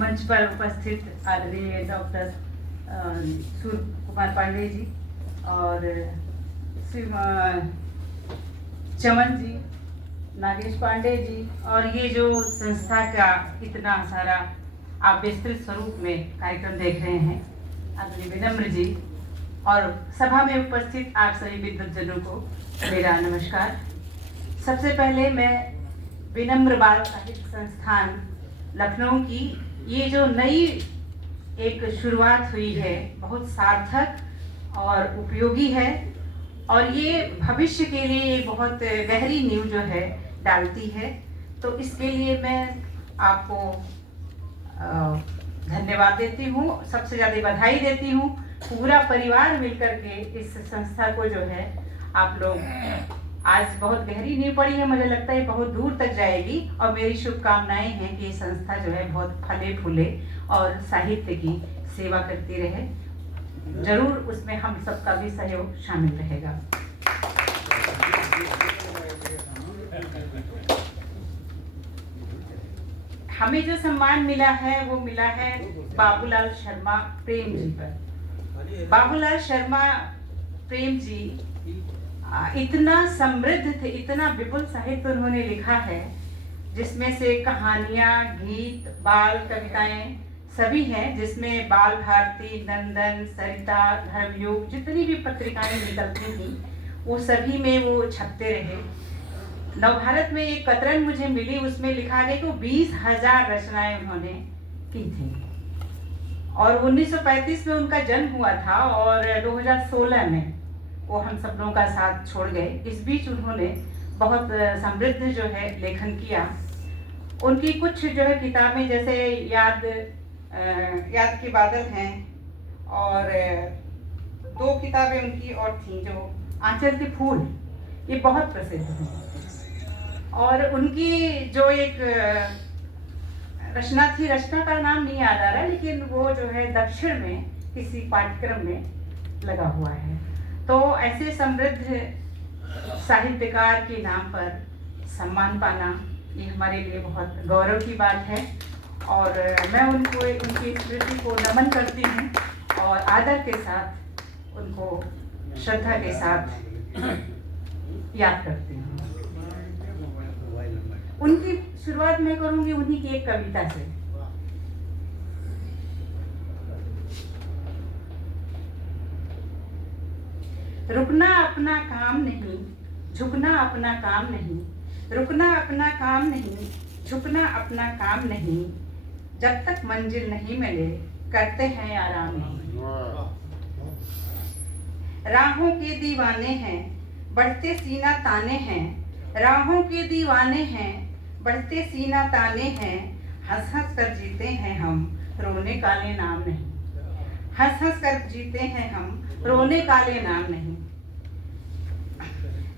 मंच पर उपस्थित आदरणीय डॉक्टर सूर्य कुमार पांडे जी और श्री चमन जी, नागेश पांडे जी, और ये जो संस्था का इतना सारा आप विस्तृत स्वरूप में कार्यक्रम देख रहे हैं, आदरणीय विनम्र जी और सभा में उपस्थित आप सभी विद्वज्जनों को मेरा नमस्कार। सबसे पहले मैं विनम्र बाल साहित्य संस्थान लखनऊ की ये जो नई एक शुरुआत हुई है, बहुत सार्थक और उपयोगी है और ये भविष्य के लिए बहुत गहरी नींव जो है डालती है, तो इसके लिए मैं आपको धन्यवाद देती हूँ, सबसे ज़्यादा बधाई देती हूँ। पूरा परिवार मिलकर के इस संस्था को जो है आप लोग आज बहुत गहरी नींव पड़ी है, मुझे लगता है बहुत दूर तक जाएगी और मेरी शुभकामनाएं हैं कि ये संस्था जो है बहुत फले फूले और साहित्य की सेवा करती रहे। जरूर उसमें हम सबका भी सहयोग शामिल रहेगा। हमें जो सम्मान मिला है वो मिला है बाबूलाल शर्मा प्रेम जी पर। बाबूलाल शर्मा प्रेम जी इतना समृद्ध थे, इतना विपुल साहित्य उन्होंने लिखा है जिसमें से कहानियां, गीत, बाल कविताएं सभी हैं, जिसमें बाल भारती, नंदन, सरिता, धर्मयुग जितनी भी पत्रिकाएं निकलती थी वो सभी में वो छपते रहे। नवभारत में एक कतरन मुझे मिली, उसमें लिखा गया कि 20,000 रचनाएं उन्होंने की थी और 1935 में उनका जन्म हुआ था और 2016 में वो हम सब लोगों का साथ छोड़ गए। इस बीच उन्होंने बहुत समृद्ध जो है लेखन किया। उनकी कुछ जो है किताबें जैसे याद के बादल हैं और 2 किताबें उनकी और थी जो आंचल के फूल, ये बहुत प्रसिद्ध हैं। और उनकी जो एक रचना थी, रचना का नाम नहीं याद आ रहा, लेकिन वो जो है दक्षिण में किसी पाठ्यक्रम में लगा हुआ है। तो ऐसे समृद्ध साहित्यकार के नाम पर सम्मान पाना ये हमारे लिए बहुत गौरव की बात है और मैं उनको उनकी स्मृति को नमन करती हूँ और आदर के साथ उनको श्रद्धा के साथ याद करती हूँ। उनकी शुरुआत मैं करूँगी उन्हीं की एक कविता से। रुकना अपना काम नहीं, झुकना अपना काम नहीं, रुकना अपना काम नहीं, झुकना अपना काम नहीं, जब तक मंजिल नहीं मिले करते हैं आराम नहीं। राहों के दीवाने हैं, बढ़ते सीना ताने हैं, राहों के दीवाने हैं, बढ़ते सीना ताने हैं, हंस हंस कर जीते हैं हम, रोने काले नाम नहीं। हंस हंस कर जीते हैं हम, रोने काले नाम नहीं।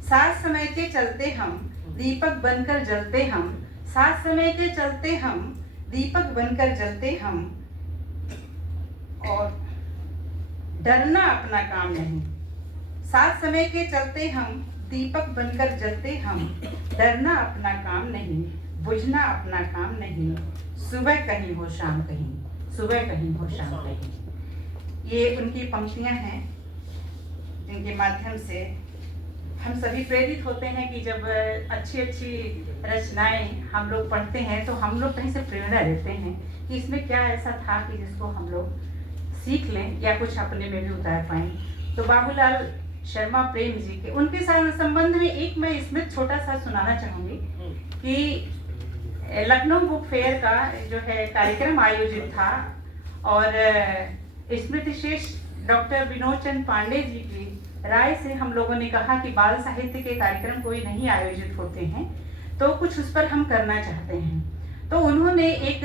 साथ समय के चलते हम, दीपक बनकर जलते हम, साथ समय के चलते हम, दीपक बनकर जलते हम, और डरना अपना काम नहीं। साथ समय के चलते हम, दीपक बनकर जलते हम, डरना अपना काम नहीं, बुझना अपना काम नहीं, सुबह कहीं हो शाम कहीं, सुबह कहीं हो शाम कहीं। ये उनकी पंक्तियां हैं जिनके माध्यम से हम सभी प्रेरित होते हैं कि जब अच्छी अच्छी रचनाएं हम लोग पढ़ते हैं तो हम लोग कहीं से प्रेरणा लेते हैं कि इसमें क्या ऐसा था कि जिसको हम लोग सीख लें या कुछ अपने में भी उतार पाएं। तो बाबूलाल शर्मा प्रेम जी के उनके साथ संबंध में एक मैं इसमें छोटा सा सुनाना चाहूँगी कि लखनऊ बुक फेयर का जो है कार्यक्रम आयोजित था और स्मृति शेष डॉक्टर विनोद चंद पांडे जी की राय से हम लोगों ने कहा कि बाल साहित्य के कार्यक्रम कोई नहीं आयोजित होते हैं तो कुछ उस पर हम करना चाहते हैं। तो उन्होंने एक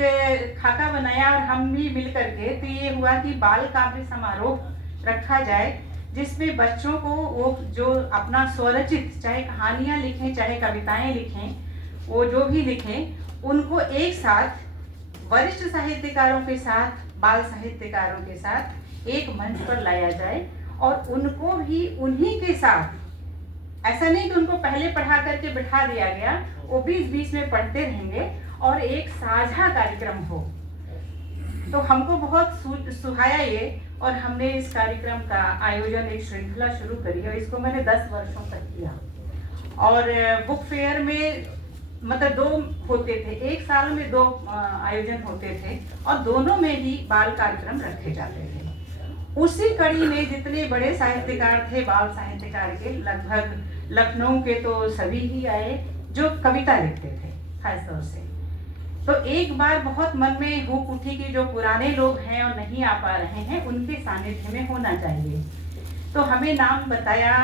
खाका बनाया और हम भी मिल करके तो ये हुआ कि बाल काव्य समारोह रखा जाए जिसमें बच्चों को वो जो अपना स्वरचित चाहे कहानियाँ लिखें चाहे कविताएं लिखें, वो जो भी लिखें उनको एक साथ वरिष्ठ साहित्यकारों के साथ बाल साहित्यकारों के साथ एक मंच पर लाया जाए और उनको भी उन्हीं के साथ, ऐसा नहीं कि उनको पहले पढ़ा करके बिठा दिया गया, वो बीच बीच में पढ़ते रहेंगे और एक साझा कार्यक्रम हो तो हमको बहुत सुहाया ये, और हमने इस कार्यक्रम का आयोजन, एक श्रृंखला शुरू करी और इसको मैंने 10 वर्षों तक किया। और बुक फेयर में मतलब 2 होते थे, एक साल में 2 आयोजन होते थे और दोनों में ही बाल कार्यक्रम रखे जाते थे। उसी कड़ी में जितने बड़े साहित्यकार थे, बाल साहित्यकार के, लगभग लखनऊ के तो सभी ही आए जो कविता लिखते थे खास तौर से। तो एक बार बहुत मन में हुक उठी कि जो पुराने लोग हैं और नहीं आ पा रहे हैं उनके सानिध्य में होना चाहिए। तो हमें नाम बताया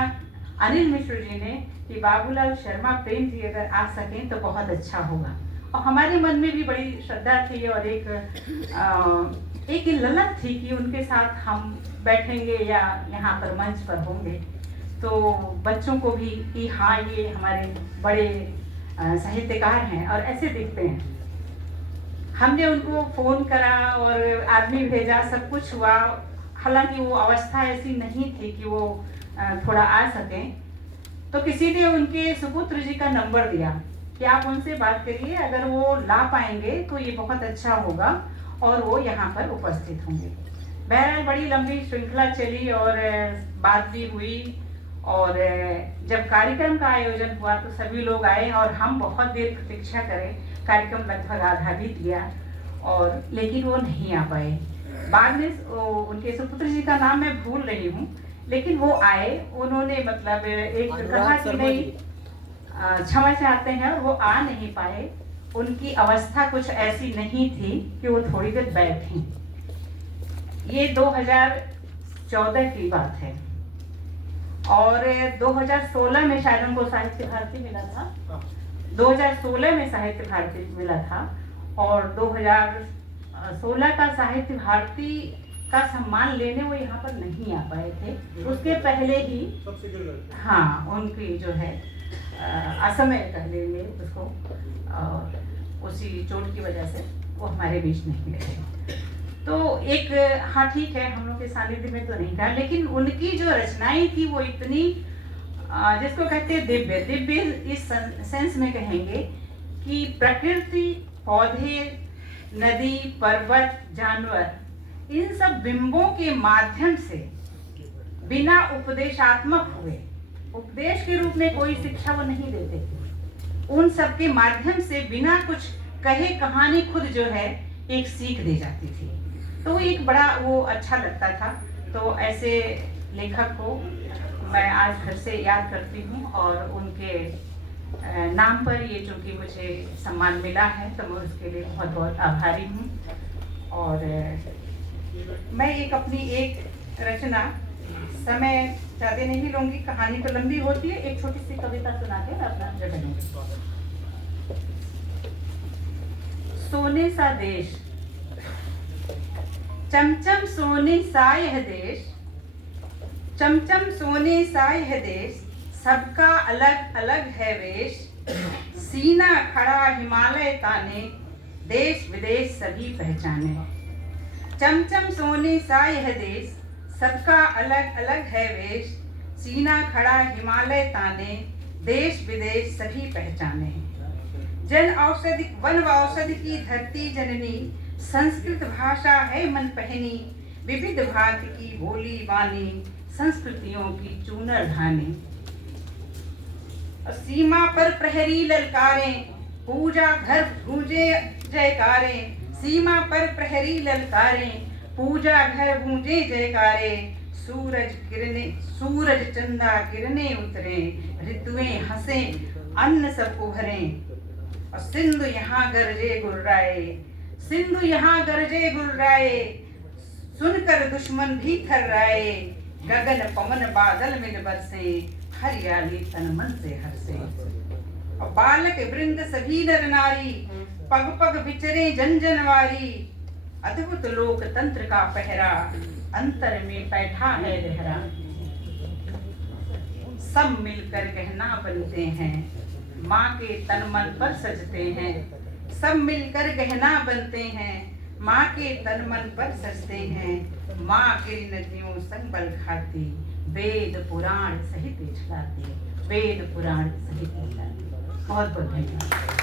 अनिल मिश्र जी ने कि बाबूलाल शर्मा प्रेम जी अगर आ सकें तो बहुत अच्छा होगा। और हमारे मन में भी बड़ी श्रद्धा थी और एक ललक थी कि उनके साथ हम बैठेंगे या यहाँ पर मंच पर होंगे तो बच्चों को भी कि हाँ ये हमारे बड़े साहित्यकार हैं और ऐसे दिखते हैं। हमने उनको फ़ोन करा और आदमी भेजा, सब कुछ हुआ। हालांकि वो अवस्था ऐसी नहीं थी कि वो थोड़ा आ सकें, तो किसी ने उनके सुपुत्र जी का नंबर दिया कि आप उनसे बात करिए, अगर वो ला पाएंगे तो ये बहुत अच्छा होगा और वो यहाँ पर उपस्थित होंगे। बहरहाल बड़ी लंबी श्रृंखला चली और बात भी हुई और जब कार्यक्रम का आयोजन हुआ तो सभी लोग आए और हम बहुत देर प्रतीक्षा करें। कार्यक्रम लगभग आधा बीत गया और लेकिन वो नहीं आ पाए। बाद में उनके सुपुत्र जी का नाम मैं भूल रही हूँ, लेकिन वो आए। उन्होंने मतलब एक कहा कि नहीं क्षमा चाहते हैं और वो आ नहीं पाए। उनकी अवस्था कुछ ऐसी नहीं थी कि वो थोड़ी देर बैठें। ये 2014 की बात है और 2016 में शायद उनको साहित्य भारती मिला था। 2016 में साहित्य भारती मिला था और 2016 का साहित्य भारती का सम्मान लेने वो यहाँ पर नहीं आ पाए थे। उसके पहले ही हाँ उनकी जो है असमय कह लेंगे उसको, और उसी चोट की वजह से वो हमारे बीच नहीं मिले। तो एक हाँ ठीक है, हम लोग के सानिध्य में तो नहीं था, लेकिन उनकी जो रचनाएं थी वो इतनी जिसको कहते हैं दिव्य। दिव्य इस सेंस में कहेंगे कि प्रकृति, पौधे, नदी, पर्वत, जानवर, इन सब बिंबों के माध्यम से बिना उपदेशात्मक हुए, उपदेश के रूप में कोई शिक्षा वो नहीं देते थे, उन सब के माध्यम से बिना कुछ कहे कहानी खुद जो है एक सीख दे जाती थी। तो वो एक बड़ा वो अच्छा लगता था। तो ऐसे लेखक को मैं आज फिर से याद करती हूँ और उनके नाम पर ये जो कि मुझे सम्मान मिला है तो मैं उसके लिए बहुत बहुत आभारी हूँ। और मैं अपनी एक रचना, समय ज़्यादा नहीं लूँगी, कहानी तो लंबी होती है, एक छोटी सी कविता सुना के मैं अपना जगह लूँगी। सोने सा देश, चमचम सोने सा यह देश, चमचम सोने सा यह देश, सबका अलग अलग है वेश, सीना खड़ा हिमालय ताने, देश विदेश सभी पहचाने। चमचम सोने सा यह देश, सबका अलग अलग है वेश, सीना खड़ा हिमालय ताने, देश विदेश सभी पहचाने। जन औषधि वन औषधि की धरती जननी, संस्कृत भाषा है मन पहनी, विविध भांति की बोली बानी, संस्कृतियों की चूनर धानी। सीमा पर प्रहरी ललकारें, पूजा घर गूंजे जयकारे, सीमा पर प्रहरी ललकारें, पूजा घर गूंजे जयकारे, सूरज चंदा किरने उतरे, ऋतुएं हंसे अन्न सब उभरें। और सिंधु यहाँ गरजे गुर्राए, सिंधु यहाँ गरजे गुर्राए, सुनकर दुश्मन भी थर्राए, गगन पवन बादल मिल बरसे, हरियाली तन मन से हरसे। और बालक वृंद सभी नर नारी, पग पग विचरे जन जनवारी, अद्भुत लोकतंत्र का पहरा, अंतर में बैठा है लहरा। सब मिलकर गहना बनते हैं, माँ के तन मन पर सजते हैं, सब मिलकर गहना बनते हैं, माँ के तन मन पर सजते हैं। माँ के नदियों संग बल खाती, वेद पुराण सहित चलाती, वेद पुराण सहित चलाती। बहुत बहुत धन्यवाद।